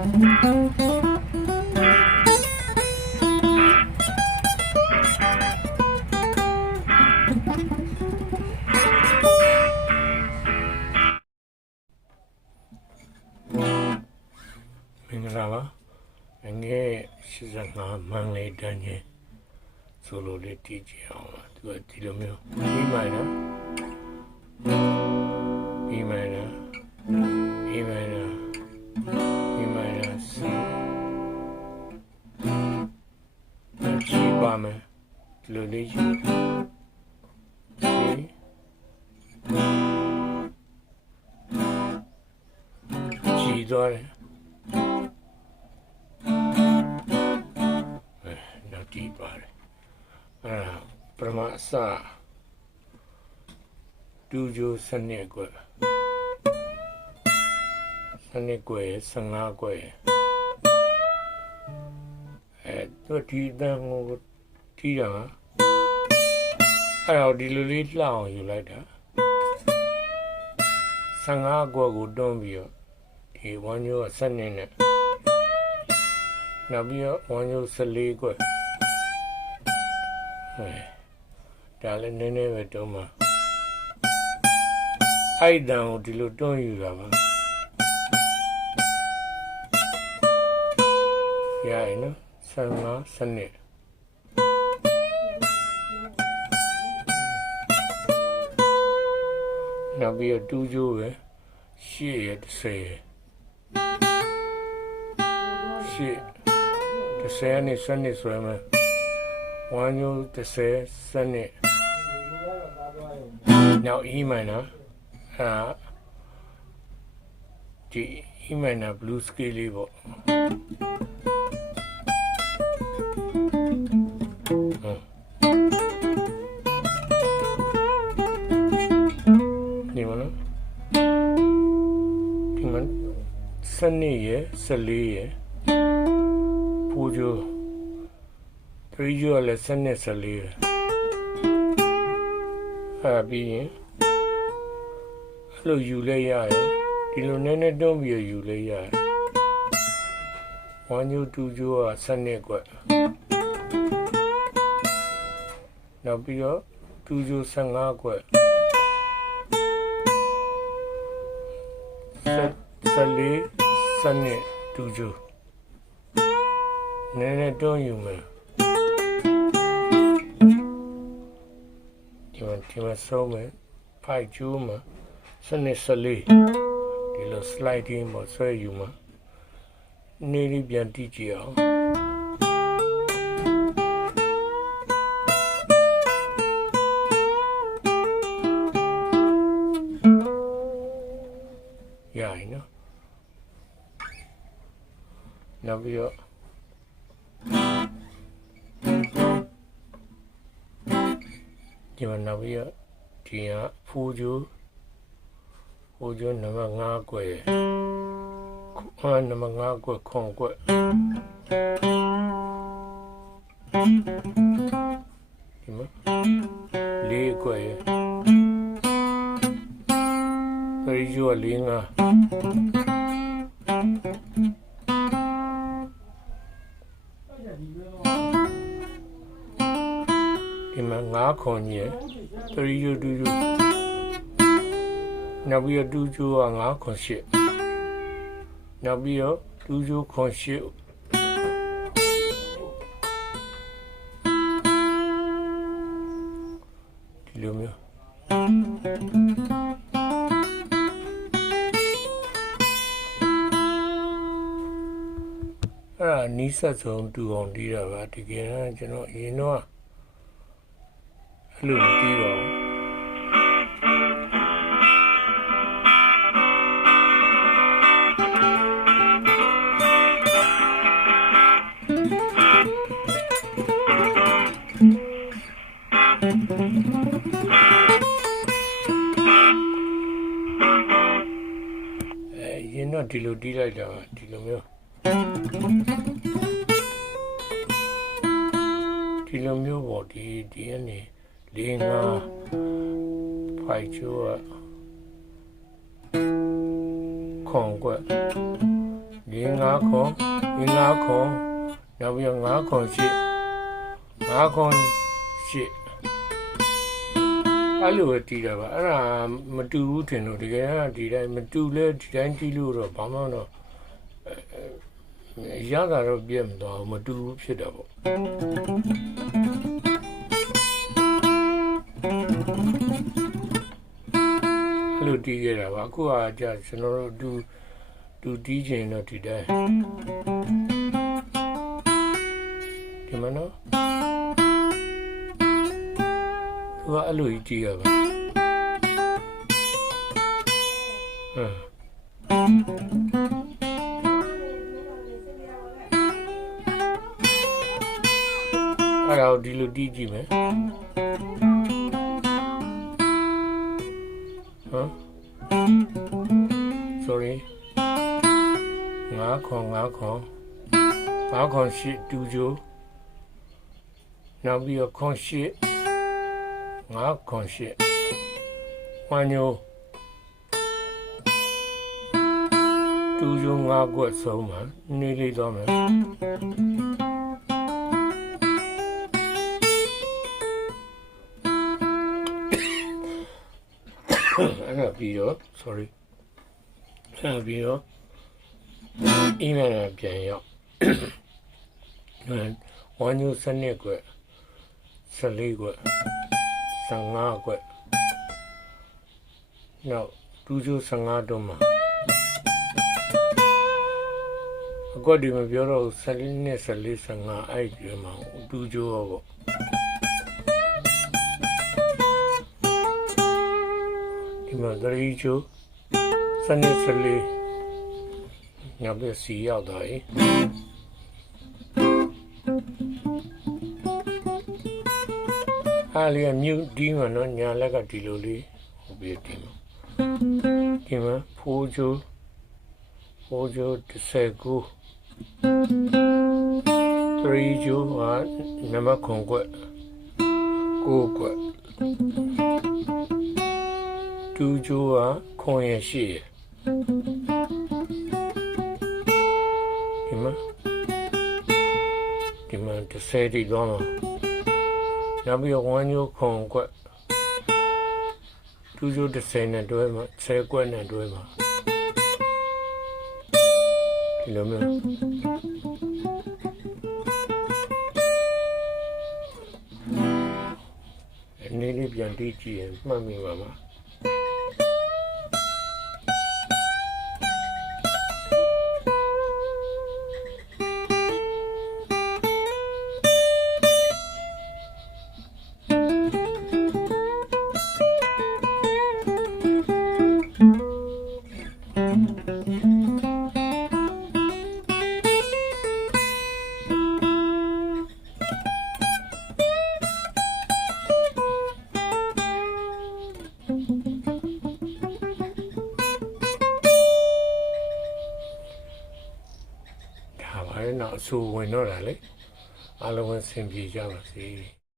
မင်္ဂလာပါငယ်85မန်လေးတန်းချင်းဆိုလိုလေးတည်ကြအောင်ပါသူကဒီလိုမျိုးပြီးမှနော်ပြီးမှနော်ပြီးမှနော် ပါမယ်ဒီလိုလေးကြည့်ကြည့်သွားတယ်နောက်တည်ပါတယ်အဲဒါပရမအစဒူဂျိုစနစ်ကွယ်စနစ်ကွယ်15ကွယ်အဲတို့ဒီအတန်းကို တီးတာအဲ့တော့ဒီလိုလေးလှအောင်ယူလိုက်တာ15ကွယ်ကိုတွန်းပြီးတော့ဒီဝမ်းညိုးစနစ်နဲ့နောက်ပြီးတော့ဝမ်းညိုး14ကွယ်ဟဲ့ဒါလည်းနည်းနည်းပဲတုံးမှာအဲ့တန်ကိုဒီလိုတွန်းယူတာပါရရင်နော်ဆန်မစနစ် နောက်ပြီးတော့တူးကျိုးပဲရှေ့ရ30ရရှေ့30နဲ့စနစ်ဆွဲမယ်ဝမ်းညို30စနစ်နောက် E minor အာဒီ E minor blue scale လေးပေါ့ဒီမ 12ရယ်14ရယ်ပူဂျိုပရီဂျိုလည်း12 14ရယ်ဟာပြီးရင်အဲ့လိုယူလဲရရယ်ဒီလိုနည်းနည်းတွန်းပြီးယူလဲရရယ်1 2 2ဂျိုက12ကွက်နောက်ပြီးတော့2ဂျို15ကွက်14 စနစ်တူကျိုးနည်းနည်းတွန်းယူမယ်ဒီမှာဒီမှာဆုံးမယ်ဖိုက်ကျူးမှာစနစ်စလေးဒီလို sliding ပေါ်ဆွဲယူမှာနေလေးပြန်တိကြည့်အောင် ပြီးတော့ဒီမှာနောက်ပြီးတော့ဒီကဖူဂျူဖူဂျူနံပါတ်5ကွယ်ခွန်းနံပါတ်5ကွယ်ခွန်ကွယ်ဒီမှာလေးကွယ်ပရိဂျူကလေးငါ ခွန်ကြီးရယ်ပရိဂျူတူဂျူနောက်ပြီးတော့တူဂျူက5ခွန်ရှစ်နောက်ပြီးတော့တူဂျူခွန်ရှစ်ဒီလိုမျိုးအဲ့ဒါနီးစပ်ဆုံးတူအောင်တီးတာပါတကယ်တော့ကျွန်တော်အရင်တော့ အဲ့လိုမတီးပါဘူးအဲရင်တော့ဒီလိုတီးလိုက်တာပါဒီလိုမျိုးဒီလိုမျိုးပေါ့ဒီဒီကနေ လေးငါဖိုက်ချိုးကခွန်ကွက်ဒီငါးခွန်ဒီငါးခွန်နောက်ပြီးတော့ငါးခွန်ရှိငါးခွန်ရှိအဲ့လိုပဲတီးတာပါအဲ့ဒါမတူဘူးထင်လို့တကယ်ကဒီတိုင်းမတူလဲဒီတိုင်းတီးလို့တော့ဘာမှတော့အဲရတာတော့ပြည့်မသွားဘူးမတူဘူးဖြစ်တာပေါ့ တီးခဲ့တာပါအခုကကြာကျွန်တော်တို့တူတူတီးချင်တော့ဒီတိုင်းဒီမနော်သူကအဲ့လိုကြီးတီးရပါဟမ်အဲ့ဒါကိုဒီလိုတီးကြည့်မယ်ဟမ် sorry ငါးခွန်ငါးခွန်ငါးခွန်ရှိတူဂျိုနောက်ပြီးတော့ခွန်ရှိငါးခွန်ရှိဝမ်းညိုတူဂျိုငါးကွက်ဆုံးမှာနေလေးတော့မယ် အဲ့ဒါပြီးတော့ sorry အဲ့ပြီးတော့ email နဲ့ပြန်ရောက်ဝမ်းညိုစနစ်ကွ14ကွ15ကွနောက်တူကျိုး15တုံးမှာအကွက်ဒီမပြောတော့14နဲ့14 15အဲ့ဒီမှာတူကျိုးရောပေါ့ မှာသတိကျိုးစနစ်14ညဘက်စီရောက်သွားပြီအားလေးကမြူဒီမှာနော်ညာလက်ကဒီလိုလေးဟုတ်ပြီဒီမှာဒီမှာဖိုးချိုးဖိုးချိုး19 3ချိုးဟာနံပါတ်ခွန်ကွက်9ကွက် 2ချိုးဟာခွန်ရရှိရဒီမှာဒီမှာ30ဒီတော့မှာနောက်ပြီးတော့ဝမ်းညိုခွန်ကွက်2ချိုး30နဲ့တွဲမှာ10ကွက်နဲ့တွဲမှာဒီလိုမျိုးအနေလေးပြန်တီးကြည့်ရင်မှတ်မိပါမှာ ဆူဝင်တော့တာလေအလုံးဝင်ဆင်ပြေကြပါစေ